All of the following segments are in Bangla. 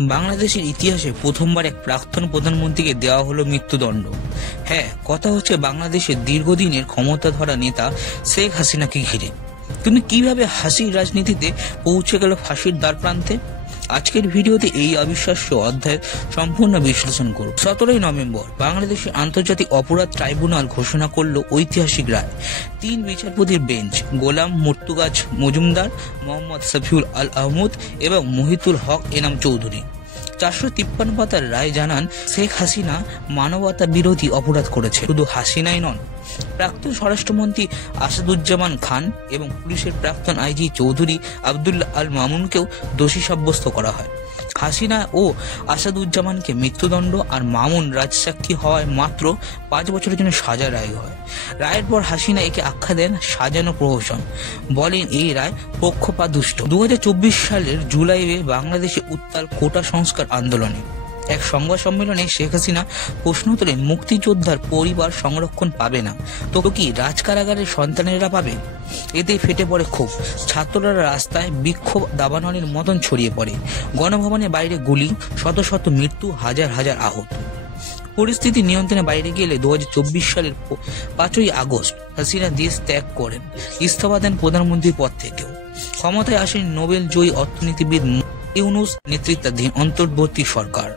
বাংলাদেশের ইতিহাসে প্রথমবার এক প্রাক্তন প্রধানমন্ত্রীকে দেওয়া হলো মৃত্যুদণ্ড। হ্যাঁ, কথা হচ্ছে বাংলাদেশের দীর্ঘদিনের ক্ষমতাধরা নেতা শেখ হাসিনাকে ঘিরে। কিন্তু কিভাবে হাসির রাজনীতিতে পৌঁছে গেল ফাঁসির দ্বারপ্রান্তে? আজকের ভিডিওতে এই অবিশ্বাস্য অধ্যায় সম্পূর্ণ বিশ্লেষণ করব। 17 নভেম্বর বাংলাদেশের আন্তর্জাতিক অপরাধ ট্রাইব্যুনাল ঘোষণা করল ঐতিহাসিক রায়। 3 বিচারপতির বেঞ্চ গোলাম মুর্তুগাজ মজুমদার, মোহাম্মদ শফিউল আল আহমদ এবং মহিতুল হক এনাম চৌধুরী 453 পাতার রায় জানান, শেখ হাসিনা মানবতা বিরোধী অপরাধ করেছে। শুধু হাসিনাই নন, প্রাক্তন স্বরাষ্ট্রমন্ত্রী আসাদুজ্জামান খান এবং পুলিশের প্রাক্তন আইজি চৌধুরী আবদুল্লাহ আল মামুনকেও দোষী সাব্যস্ত করা হয়। হাসিনা ও আসাদুজ্জামানকে মৃত্যুদণ্ড আর মামুন রাজসাক্ষী হওয়ায় মাত্র 5 বছরের জন্য সাজা রায় হয়। রায়ের পর হাসিনা একে আখ্যা দেন সাজানো প্রহসন, বলেন এই রায় পক্ষপাতদুষ্ট। 2024 সালের জুলাইয়ে বাংলাদেশে উত্তাল কোটা সংস্কার আন্দোলনে এক সংবাদ সম্মেলনে শেখ হাসিনা প্রশ্ন তোলেন, মুক্তিযোদ্ধার পরিবার সংরক্ষণ পাবে না তো কি রাজকারাগারের সন্তানেরা পাবে? এতে ফেটে পড়ে ক্ষোভ। ছাত্ররা রাস্তায় বিক্ষোভ দাবানলের মতন ছড়িয়ে পড়ে। গণভবনের বাইরে গুলি, শত শত মৃত্যু, হাজার হাজার আহত। পরিস্থিতি নিয়ন্ত্রণে বাইরে গেলে 2024 সালের 5ই আগস্ট হাসিনা দেশ ত্যাগ করেন, ইস্তফা দেন প্রধানমন্ত্রীর পদ থেকেও। ক্ষমতায় আসেন নোবেল জয়ী অর্থনীতিবিদ ইউনূস নেতৃত্বাধীন অন্তর্বর্তী সরকার।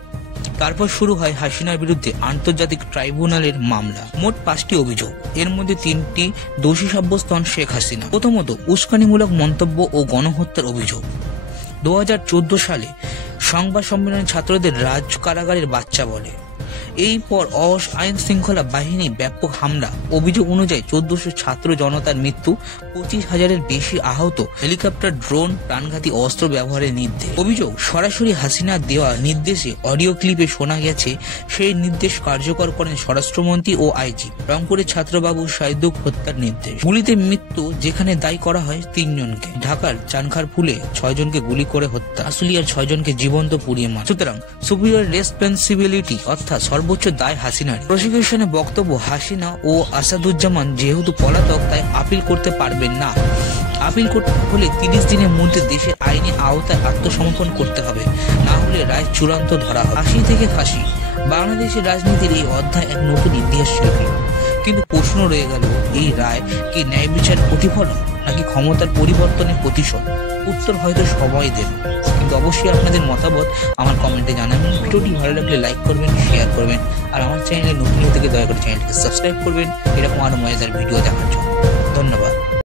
তারপর শুরু হয় হাসিনার বিরুদ্ধে আন্তর্জাতিক ট্রাইব্যুনালের মামলা। মোট 5টি অভিযোগ, এর মধ্যে 3টি দোষী সাব্যস্ত হন শেখ হাসিনা। প্রথমত, উস্কানিমূলক মন্তব্য ও গণহত্যার অভিযোগ। 2014 সালে সংবাদ সম্মেলনে ছাত্রদের রাজ কারাগারের বাচ্চা বলে। এই পর আইন শৃঙ্খলা বাহিনী ব্যাপক হামলা। অভিযোগ অনুযায়ী 1400 ছাত্র জনতার মৃত্যু, 25,000-এর বেশি আহত, হেলিকপ্টার, ড্রোন, প্রাণঘাতী অস্ত্র ব্যবহারের নির্দেশ। অভিযোগ, সরাসরি হাসিনা দেওয়া নির্দেশে অডিও ক্লিপে শোনা গেছে সেই নির্দেশ কার্যকর করেন স্বরাষ্ট্রমন্ত্রী ও আইজি। রংপুরের ছাত্রবাবু সাইদুক হত্যার নির্দেশ। গুলিতে মৃত্যু যেখানে দায়ী করা হয় 3 জনকে। ঢাকার চানখারপুলে 6 জনকে গুলি করে হত্যা, আশুলিয়ার 6 জনকে জীবন্ত পুড়িয়ে মারা। সুতরাং সুপিরিয়র রেসপন্সিবিলিটি অর্থাৎ সর্বোচ্চ দায় হাসিনার। প্রসিকিউশনে বক্তব্য, হাসিনা ও আসাদুজ্জামান যেহেতু পলাতক তাই আপিল করতে পারবেন না। আপিল করতে হলে 30 দিনের মধ্যে দেশের আইনি আওতায় আত্মসমর্পণ করতে হবে, না হলে রায় চূড়ান্ত ধরা হবে। ফাঁসি থেকে ফাঁসি, বাংলাদেশের রাজনীতির এই অধ্যায় এক নতুন ইতিহাস শিল্পী। কিন্তু প্রশ্ন রয়ে গেল, এই রায় কি ন্যায় বিচারের প্রতিফলন নাকি ক্ষমতার পরিবর্তনের প্রতিশোধ? উত্তর হয়তো সবাই দেবে, কিন্তু অবশ্যই আপনাদের মতামত আমার কমেন্টে জানাবেন। ভিডিওটি ভালো লাগলে লাইক করবেন, শেয়ার করবেন, আর আমার চ্যানেলে নতুন থেকে দয়া করে চ্যানেলটিকে সাবস্ক্রাইব করবেন এরকম আরো মজাদার ভিডিও দেখার জন্য।